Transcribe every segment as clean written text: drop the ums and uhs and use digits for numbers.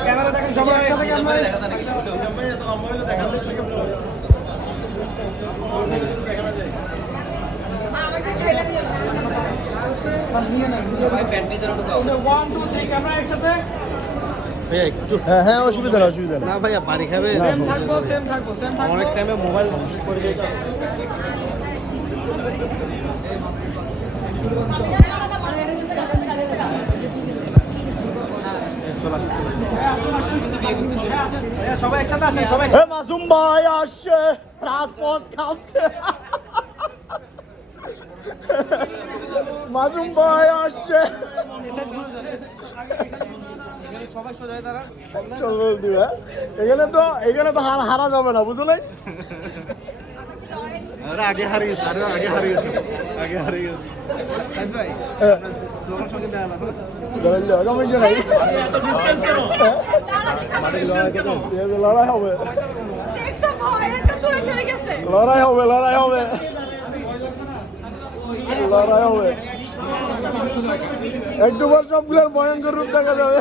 Camera দেখেন সবাই একসাথে হ্যাঁ অসুবিধা না না ভাইয়া পানি খাবে অনেক টাইমে মোবাইল করে দিই সবাই একসাথে আসেন সবাই মাসুম ভাই আসছে রাজপথ খাচ্ছে মাসুম ভাই আসছে সবাই সোজায় তারা চলো দিবা এখানে তো হারা যাবে না বুঝলে আগে হারিয়েছে আগে হারিয়েছে ভাই স্লোগান সঙ্গে দেওয়া আছে লড়াই হবে লড়াই হবে লড়াই হবে লড়াই হবে একটু বার সবগুলোর ভয়ঙ্কর রূপ দেখা যাবে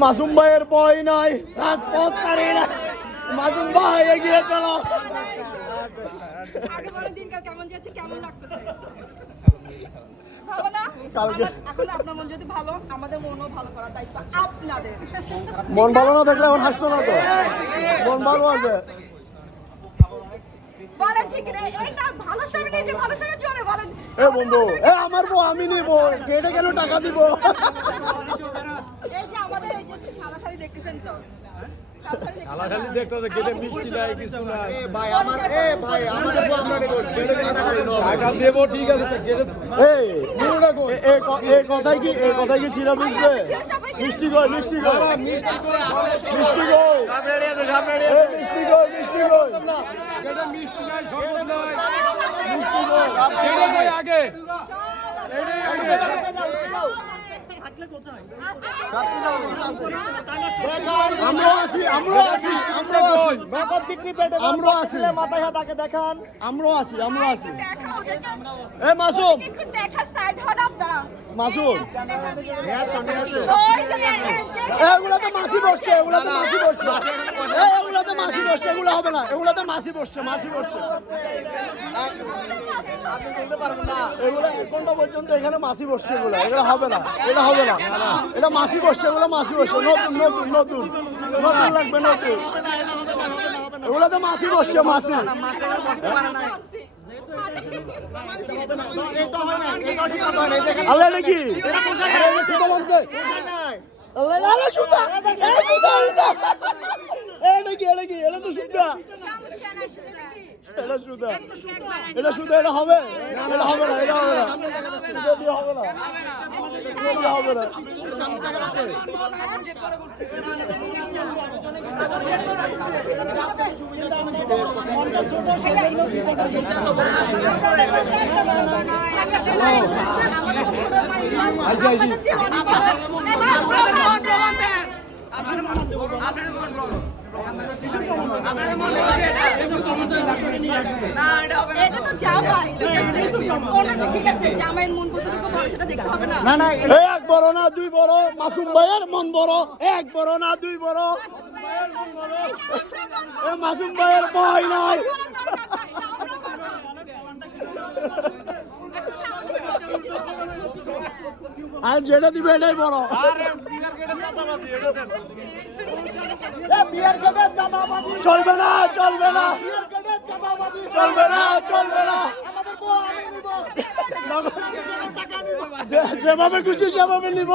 মাসুম ভাইয়ের ভয় নাই রাজপথ ছাড়ি না মাসুম ভাই এগিয়ে চলো কেমন যাচ্ছে কেমন লাগছে ভালো না এখন আপনার মন যদি ভালো আমাদের মনও ভালো করার দায়িত্ব আপনাদের মন ভালো না থাকলে এখন হাসতো না তো মন ভালো আছে বলেন ঠিক রে এইটা ভালো সময় নিয়ে যে ভালো সময় জোরে বলেন এ বন্ধু আমার বউ আমি নিব কেটে কেন টাকা দিব এই যে আমাদের এই যে সাদা শাড়ি দেখতেছেন তো খালি দেখতে তো কেটে মিষ্টি নাই কিছু নাই ভাই ভাই আমাদের বউ আমরা দেব টাকা দেব ঠিক আছে তো কেটে এই কথাই কি ছিলা মিশবে মিষ্টি কই মিষ্টি কই মিষ্টি কই সব রেডি আছে সব রেডি এই মিষ্টি কই কেটে মিষ্টি নাই শরবত নাই মিষ্টি কই কেটে কই আগে আমরা আছি মাথায় হাতাকে দেখান আমরা আছি এ মাসুম দেখা সাইড হন আপনারা মাসুম ওই যে দেখেন এগুলাতে মাছি বসছে এগুলাতে এগুলো হবে না এগুলাতে মাছি বসছে এগুলো কোনটা পর্যন্ত এখানে মাছি বসছে এগুলো হবে না এটা মাছি বসছে নতুন লাগবে নতুন এগুলোতে মাছি বসছে মাছি আল্লাহ নাকি এটা হবে না এক বড় না দুই বড় মাসুম ভাইয়ের মন বড় এক বড় না দুই বড় মাসুম ভাইয়ের ভয় নাই আর যেটা দিবে এটাই বড় চলবে না যেভাবে খুশি সেভাবে নিব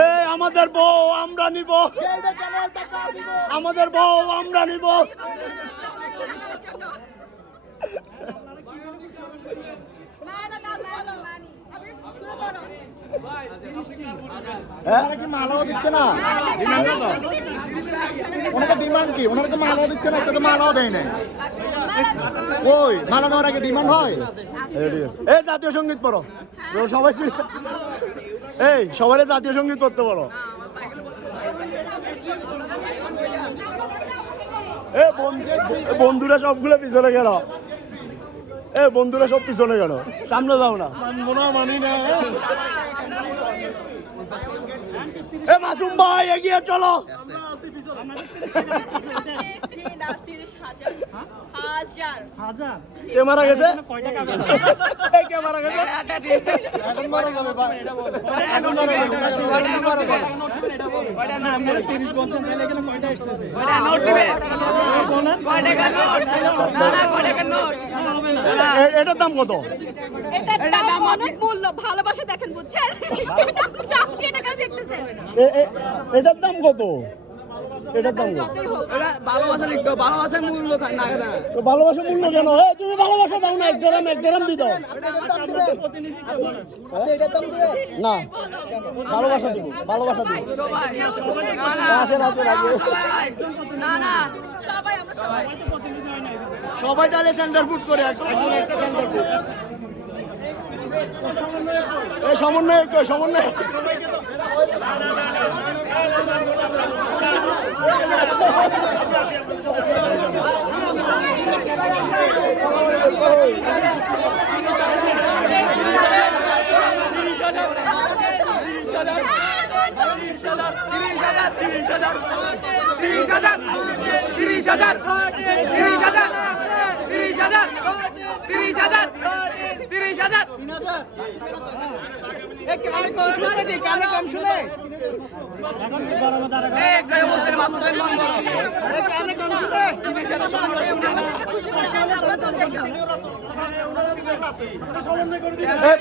এই আমাদের বউ আমরা নিব মালাও দিচ্ছে না ওনাকে ডিমান্ড কি ওনাকে মালাও দিচ্ছে না একটা তো মালাও দেয় না ওই মালা দেওয়ার আগে ডিমান্ড হয় এই জাতীয় সঙ্গীত পড়ো সবাই এই সবাই জাতীয় সঙ্গীত করতে বলো। এ বন্ধুরা সবগুলো পিছনে গেল, এ বন্ধুরা সব পিছনে গেল, সামনে যাও না। মানি না। এ মাসুম ভাই এগিয়ে চলো। কে মারা গেছে? কে মারা গেছে? এখন মারা যাবে ভাই। এখন মারা যাবে। না আমরা 30 বছর ধরে এখানে কয়টা আসছে? কয়টা নোট দিবে? কয়টা নোট? এটার দাম কত? এটার দাম অনেক মূল্য, ভালোবাসা দেখেন বুঝছেন? দাম কি টাকা দেখতেছেন? এটার দাম কত? এটার দাম কত? যতই হোক ভালোবাসা লিখতো, ভালোবাসার মূল্য থাকে না কেন? তো ভালোবাসা মূল্য কেন? তুমি ভালোবাসা দাও না, এক ড্রাম দিয়ে দাও। না ভালোবাসা দিব, ভালোবাসা দিব। আসেন আসেন আসেন। না না সবাই আমরা সবাই সবাই তাহলে সেন্টার ফুট করে এই সমন্বয় সমন্বয়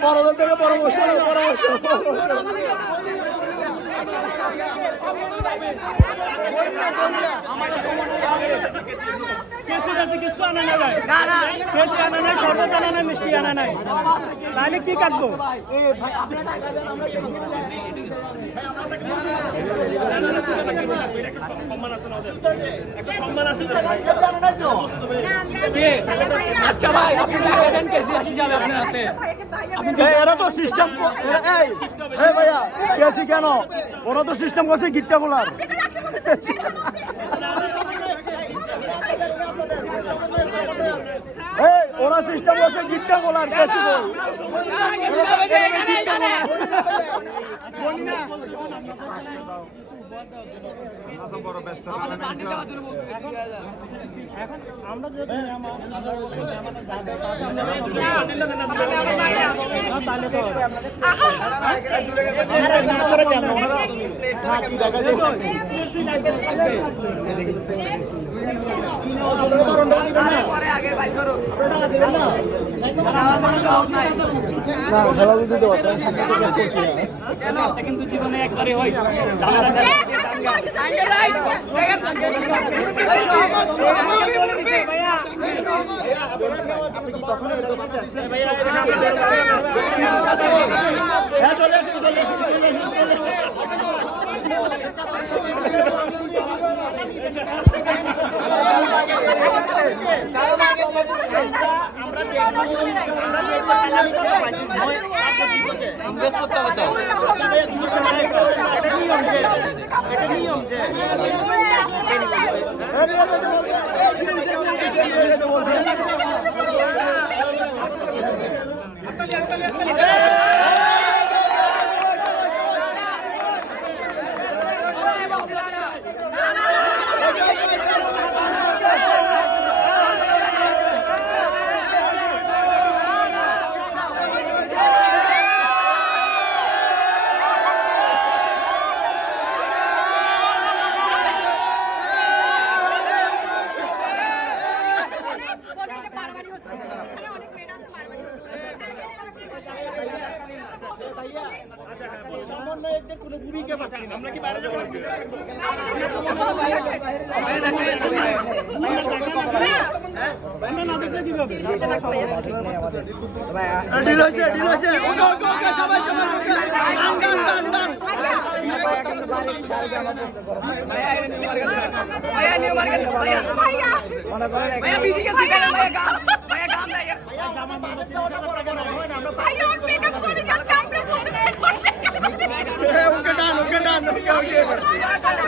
বড়দের থেকে পরামর্শ কিছু আনা নাই, কেজি আনা নাই, শরবত আনা নাই, মিষ্টি আনা নাই, তাহলে কি কাটবো? আচ্ছা ভাই আপনি টাকা কেসি আসি যাবে আপনার হাতে। এরা তো সিস্টেম এই ভাইয়া কেসি কেন? ওরা তো সিস্টেম করছে গিট্টা খোলার। এই ওরা সিস্টেম করছে গিট্টা খোলার, কেসি বল। কিন্তু জীবনে একবারে হয়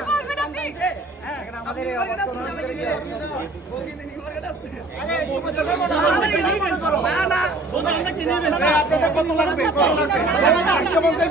বলবেন আপনি? এত কথা বললে অনেক প্রবলেম হচ্ছে।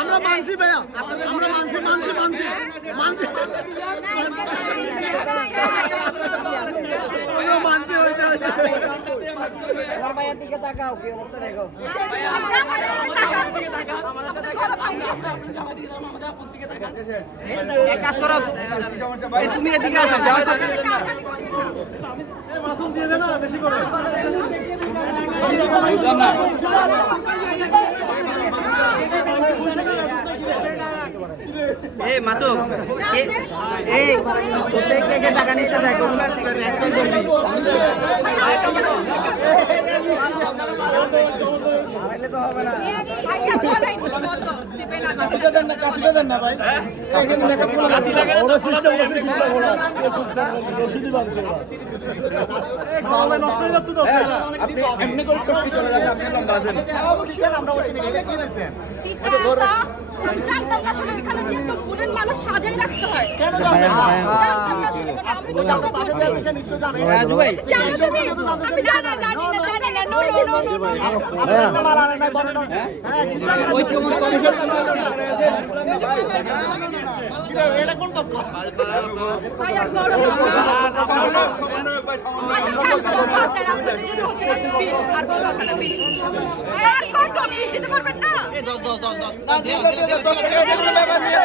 আমরা মানছি ভাইয়া, আমরা মানছি দিকে তাকাও কি অবস্থা দেখো এক কাজ করো তুমি এদিকে আসো যাও সাথে মাসুম দিয়ে দে না বেশি করে। বুঝলাম না এই মাসুম এই প্রত্যেক থেকে টাকা নিতে দেয় ওগুলা একদম বলবি তাহলে তো হবে না ভাইয়া বলাই বলো দিবেন না কাশিটা দেন না ভাই, এখানে মেকআপ করে ওরা সিস্টেম আছে কি বলা এই সিস্টেম রশিদি বানছে ওরা তাহলে নষ্ট হয়ে যাচ্ছে তো। আপনি এমনি করে করতে চলে যাবেন আপনি লম্বা আছেন আমরা বসে গেলে কি হয়েছে আমি জানতাম না আসলে এখানে যে একটু ফুলের মালা সাজাই রাখতে হয়। কেন জানতাম না আসলে, মানে আমি তো জানতাম না। নিশ্চয় জানেন রাজু ভাই জানি আমি জানি না নো আপনার মাল আনে নাই বড় হ্যাঁ ঐক্যমত কমিশন এটা কোন পক্ষ ভাইয়া বড় আচ্ছা আপনাদের জন্য হচ্ছে 20 আর বড় কথা 20 আর কত 20 দিতে পারবেন না? এই 10 না দিয়ে ব্যাপার নিয়ে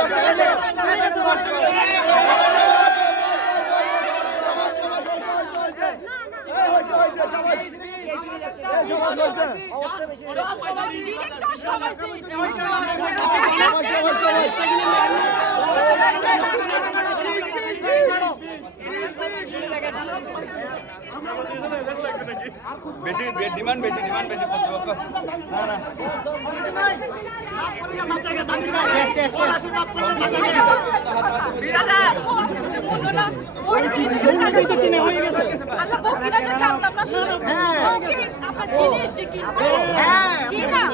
বেশি ডিমান্ড বেশি কর্তৃপক্ষ না না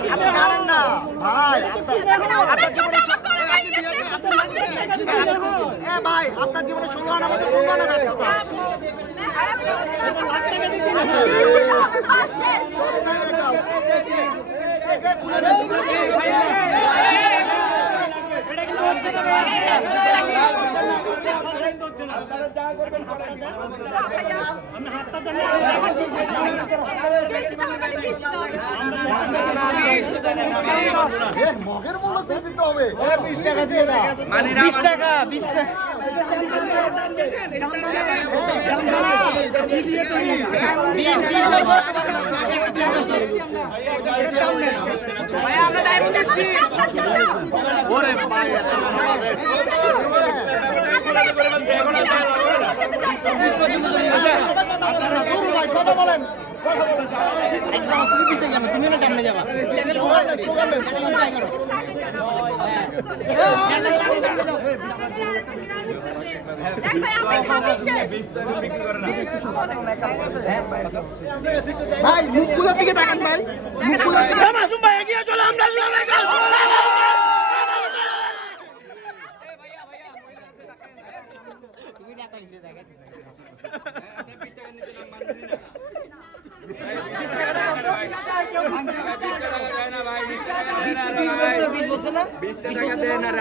আপনি জানেন না ভাই ভাই আপনার জীবনে সম্মান আমাদের সম্মান মগের মূল্য দিয়ে দিতে হবে 20 টাকা দিয়ে দাও 20 টাকা 20 টাকা আমরা ডায়মন্ড দিচ্ছি ওরে ভাই কথা বলেন তুমি না সামনে যাবা ভাই মুখগুলোর দিকে তাকান ভাই, মুখগুলোর দিকে। মাসুম ভাই এগিয়ে চলো, আমরা লড়াই করব।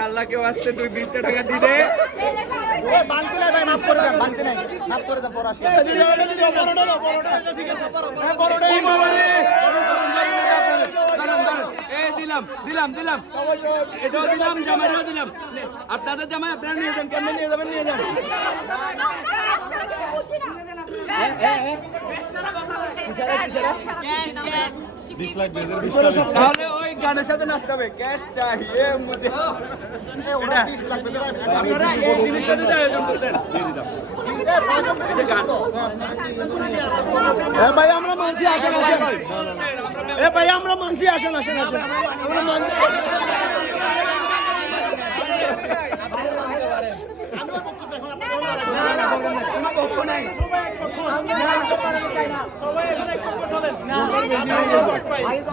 আল্লাহ কেউ আসতে তুই 20 টাকা দিবে বানতে নাই ভাই মাফ করে দেন বানতে নাই মাফ করে দেন পড়া শেষ দিলাম এটাও দিলাম জামাইটাও দিলাম আপনাদের জামাই আপনারা নিয়ে যান কেমন নিয়ে যাবেন নিয়ে যান বুঝি না তাহলে ওই গানের সাথে নাচতে হবে ক্যাশ চাহিয়ে মুঝে আপনারা এই জিনিসটা যদি আয়োজন করতেন দিয়ে দিতাম ভাই আমরা মানছি আসেন আসেন ভাই আমরা মানছি আসেন আসেন আসেন আমরা মানছি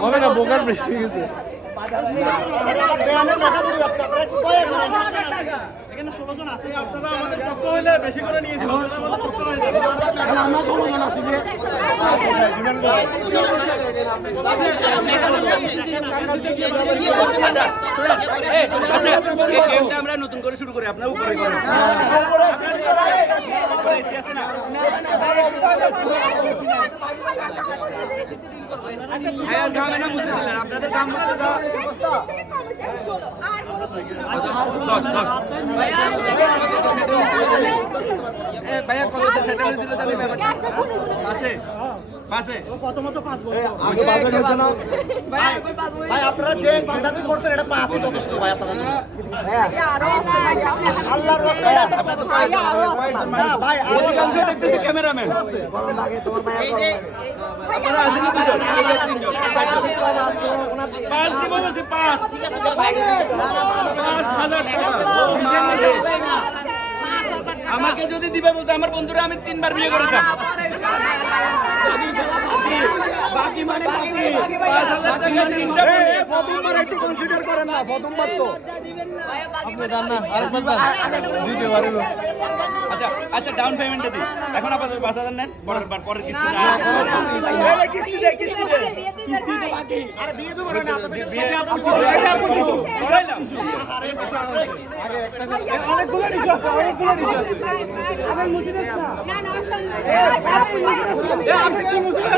হবে না বোকার বেশি হয়ে গেছে আপনারা আমাদের পক্ষ হইলে বেশি করে নিয়ে দিন আপনারা আমাদের পক্ষ হয়ে যাবে আমরা 16 জন আছি যে আচ্ছা এই গেমটা আমরা নতুন করে শুরু করি আপনারা উপরে করেন উপরে এসি আছে না হ্যাঁ গামে না মুছে দিলেন আপনাদের গাম মধ্যে দাও 10 ভাইয়া কত সেটেল হয়েছিল জানি ব্যাপারটা পাশে পাশে প্রথমত 5 বছর আগে বাজেট হয়েছে না ভাই আপনারা যে বাজারে করছেন এটা 5ই যথেষ্ট ভাই আপনাদের জন্য আল্লাহর রাস্তায় আছে যথেষ্ট না ভাই অধিকাংশ দেখতেছি ক্যামেরাম্যান লাগে তোমার মায়া আপনারা আছেন দুজন এই তিনজন 5 দিব বলছি 5 5000 টাকা আমাকে যদি দিবে বলতে আমার বন্ধুরা আমি 3 বার বিয়ে করে দিতাম বাকি মানে বাকি 5000 টাকা তিনটা প্রথমবার একটু কনসিডার করেন না প্রথমবার তো আপনি জান না আরেকবার দিতে পারবো আচ্ছা আচ্ছা ডাউন পেমেন্টটা দিই এখন আপনাদের 5000 নেন পরের কিস্তি আরে বিয়ে তো করেন না আপনাদের করাইলাম অনেকগুলো নিচে আছে অনেকগুলো নিচে আছে আমার মুজিদ না আপনি কি মুসলিম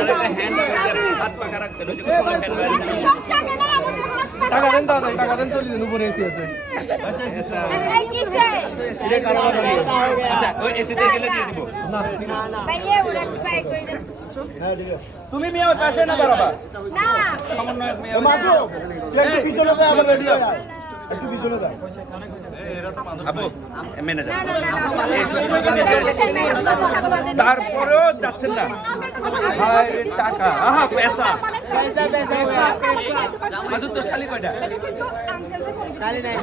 হাত পাকা রাখতে হবে যে কোনো ফ্যান বাইরে সব জায়গা না আমাদের হাত টাকা দেন দাদা টাকা দেন চলে দিন উপরে এসি আছে এই কিসে আচ্ছা ওই এসিতে গেলে দিয়ে দিব ভাইয়া ওরা কি পাই কই দেন তুমি মেয়ে ওই পাশে না দাঁড়াবা না সমন্বয়ক মেয়ে মাধু একটু পিছনে যায় আমার বেশি একটু পিছনে যায় আপু ম্যানেজার না না না এই শুধু শুধু নিতে তারপরেও যাচ্ছেন না ভাই টাকা আহা পয়সা মাজুদ তো শালি কয়টা শালি নাই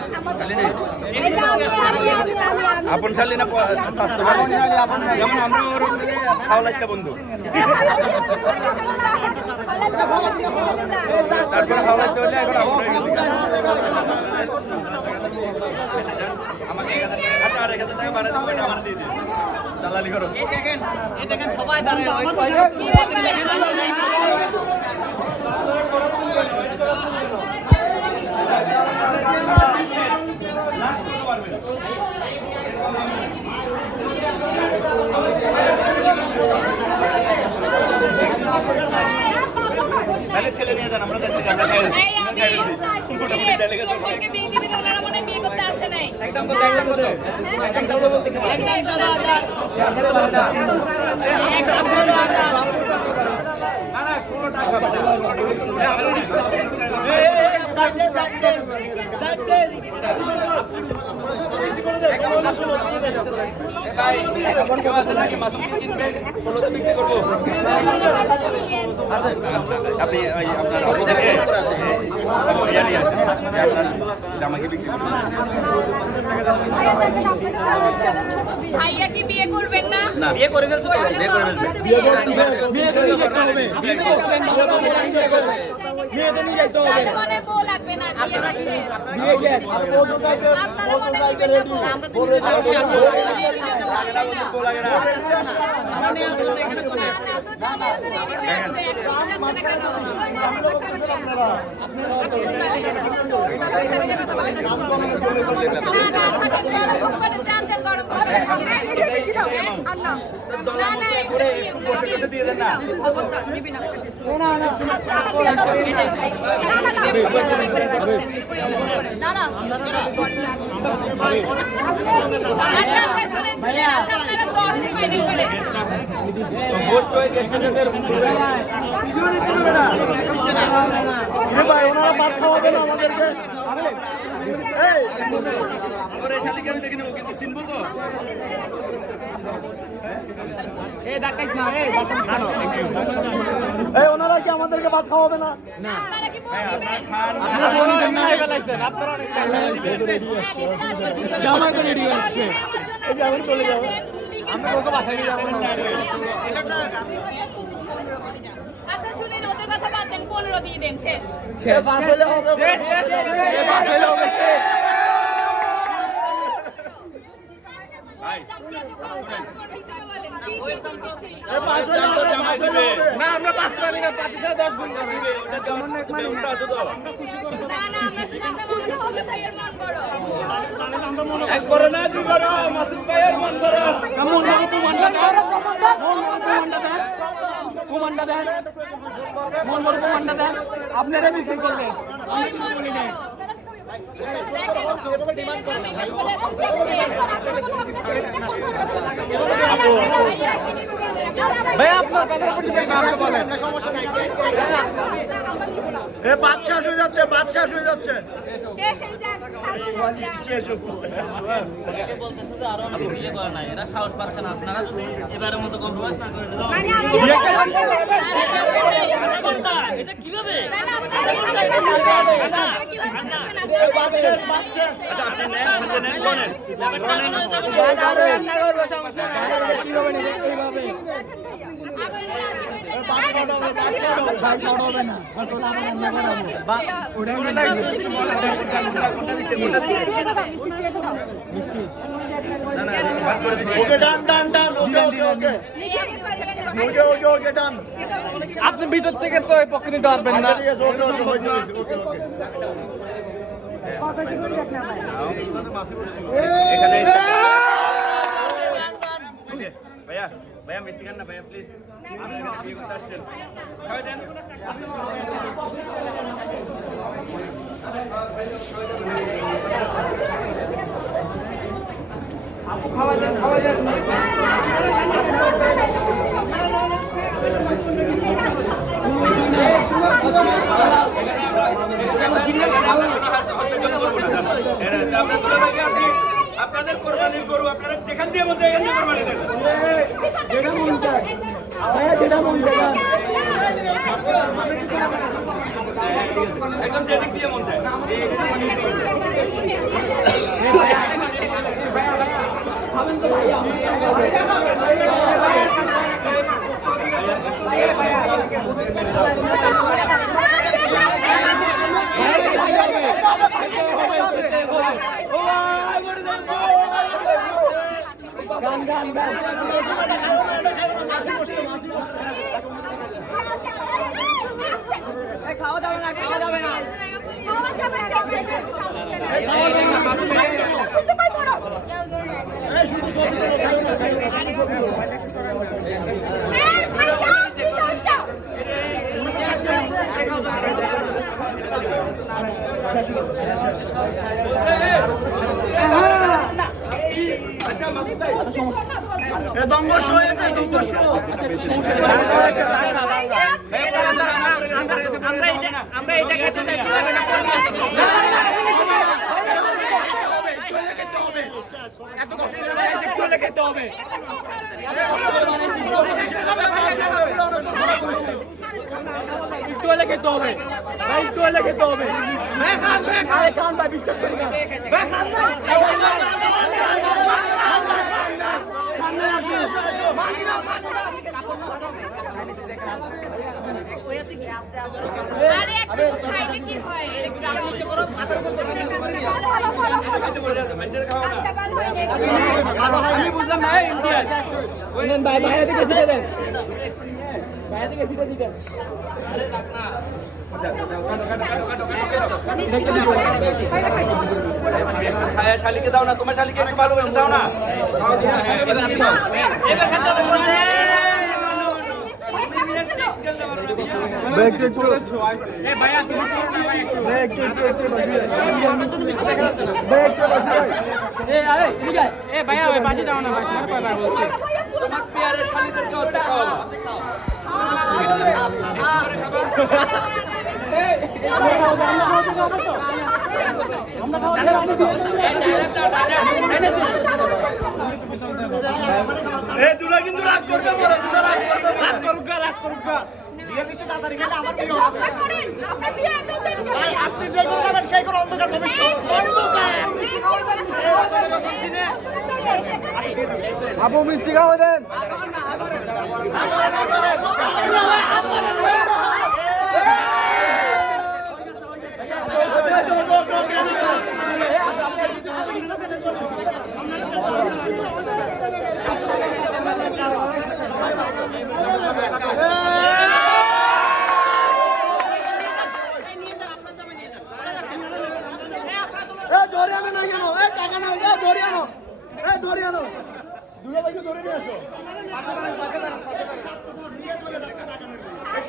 আপন শালি না স্বাস্থ্য শালি যেমন আমরা ওর হচ্ছে খাওয়া বন্ধু তারপরে খাওয়া লাগতে হলে এখন আপন হয়ে গেছি আমাকে 1000 টাকা আচ্ছা আর 1000 টাকা বাড়াতে হবে আমার দিয়ে দিন চালালি করো এই দেখেন সবাই দাঁড়ায় তাহলে ছেলে নিয়ে যান আমরা যাচ্ছি আমরা খাই মোটামুটি চাইলে গেছে একদম কত একদম কত একদম কত বলতে না না 16 টাকা ভাই এখন কেউ আছে নাকি মাছ কিনবে 16 তে বিক্রি করবো আপনি আপনার আপনাদেরকে ইয়া নিয়ে আসেন আপনার জামাকে বিক্রি করবেন ভাইয়া কি বিয়ে করবেন না না বিয়ে করে ফেলছো তো বিয়ে করে ফেলবেন বিয়ে করে যেতে হবে বিয়ে করছেন বিয়ে তো নিয়ে যেতে হবে তাহলে মনে বউ লাগবে না বিয়ে করছে বিয়ে শেষ আর ও তো চাইতে রেডি আমরা তো নিতে যাচ্ছি লাগে না আমরা নেওয়ার জন্য এখানে চলে আসছি তো জামাই রেডি হয়ে আসবে যাচ্ছে না কেন? গোস্ট হয়ে গেস্টের সাথে ভাই ওনারা ভাত খাওয়াবে না আমাদেরকে। ওরে শালিকে আমি দেখে নেবো, কিন্তু চিনবো তো? এই ওনারা কি আমাদেরকে ভাত খাওয়াবে না? জামাই করে রেডি আসছে, এই যে এখন চলে যাবে। আমরা কাউকে বাসায় নিয়ে যাবো না। আচ্ছা শুনেন, ওদের কথা বাদ দেন, 15 দিয়ে দেন, শেষ। পাস হলে হবে, পাস হলে হবে। না আমরা 5 পারি না, 5 এর 10 গুণ করবে। ওটা দেওয়ার ব্যবস্থা আছে তো? এক করো না, দুই করো, মাসুদ ভাইয়ের মন করো। আপনারা মিছিল করলেন। ভাই আপনার কথা বলেন, সমস্যা নাই। বাচ্চা হয়ে যাচ্ছে, বাচ্চা হয়ে যাচ্ছে। বলতেছে যে আরো অনেকে বিয়ে করে নাই, এরা সাহস পাচ্ছে না। আপনারা যদি এবারের মতো কম্প্রোমাইজ না করেন এটা কিভাবে? আচ্ছা, আপনি নেন, আপনি নেন, বলেন। আপনি ভিতর থেকে তো এই পক্ষে নিতে পারবেন না। এখানে ভাইয়া, ভাইয়া মিষ্টি খান না ভাইয়া, প্লিজ। বিয়ে করতে আসছেন, খাওয়াই দেন। আপনাদের কোরবানির গরু আপনারা যেখান দিয়ে মন চায় এখান দিয়ে কোরবানি দেন। যেটা মন চায় ভাইয়া, যেটা মন চায়। একদম যেদিক দিয়ে মন চায়। খাওয়া যাবে না, খাওয়া যাবে না। শুনতে পাই ধরো। দঙ্গস হয়েছে, দঙ্গস। আমরা এটা কাছে খেতে হবে। একটু হলে খেতে হবে ভাই, একটু হলে খেতে হবে। আরে খান ভাই, বিশ্বাস করি না। আরে একটু খাইলে কি হয়? বুঝলাম না ইন্ডিয়া ভাই বাইরে থেকে শিখে দেন। শালিকে দাও না, তোমার শালিকে একটু ভালোবেসে দাও না। তোমার পেয়ারে শালিদেরকে অর্ধেক খাওয়াবো। দুলা কিন্তু রাগ করবে বড়, দুলা রাগ করুক গা। বিয়ে পিছু তাড়াতাড়ি গেলে আমার বিয়ে হবে। আপনি যে করে যাবেন সেই করে অন্ধকার ভবিষ্যৎ। আপু মিষ্টি খাওয়া দেন।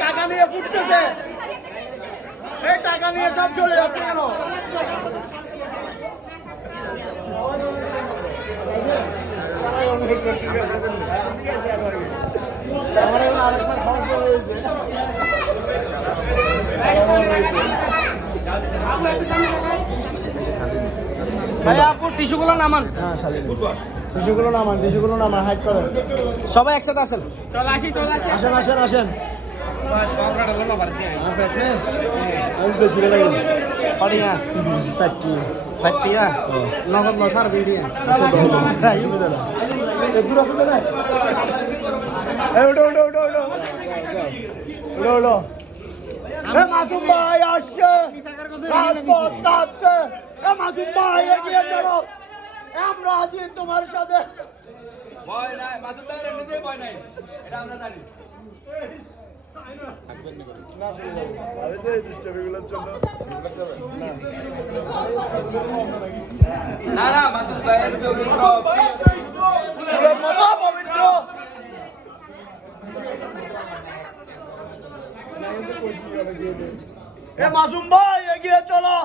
টাকা নিয়ে ফুটতেছে, এই টাকা নিয়ে সব চলে যাচ্ছে কেন? ভাইয়া আপু টিস্যুগুলো নামান। হ্যাঁ শালিনী, টিস্যুগুলো নামান, হাইড করেন। সবাই একসাথে আসেন। আসেন। বেশি লাগে পাড়িয়া সাইটিয়া নগদ নসার বিডিয়া দূর আছে তো না? উঠো। মাসুম ভাই আসছে, রাজপথ কাঁপছে। মাসুম ভাই এগিয়ে চলো, আমরা আছি তোমার সাথে। ভয় নাই, মাসুদ ভাইয়ের এমনিতেই ভয় নাই, এটা আমরা জানি। না মাসুদ ভাইয়ের পবিত্র মাসুম ভাই এগিয়ে চলো।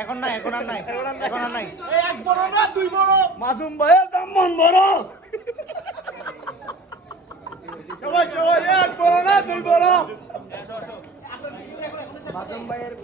এখন নাই এক বড় না দুই বড়, মাসুম ভাইয়ের দাম মন বড়। এক বড় না দুই বড়, মাসুম ভাইয়ের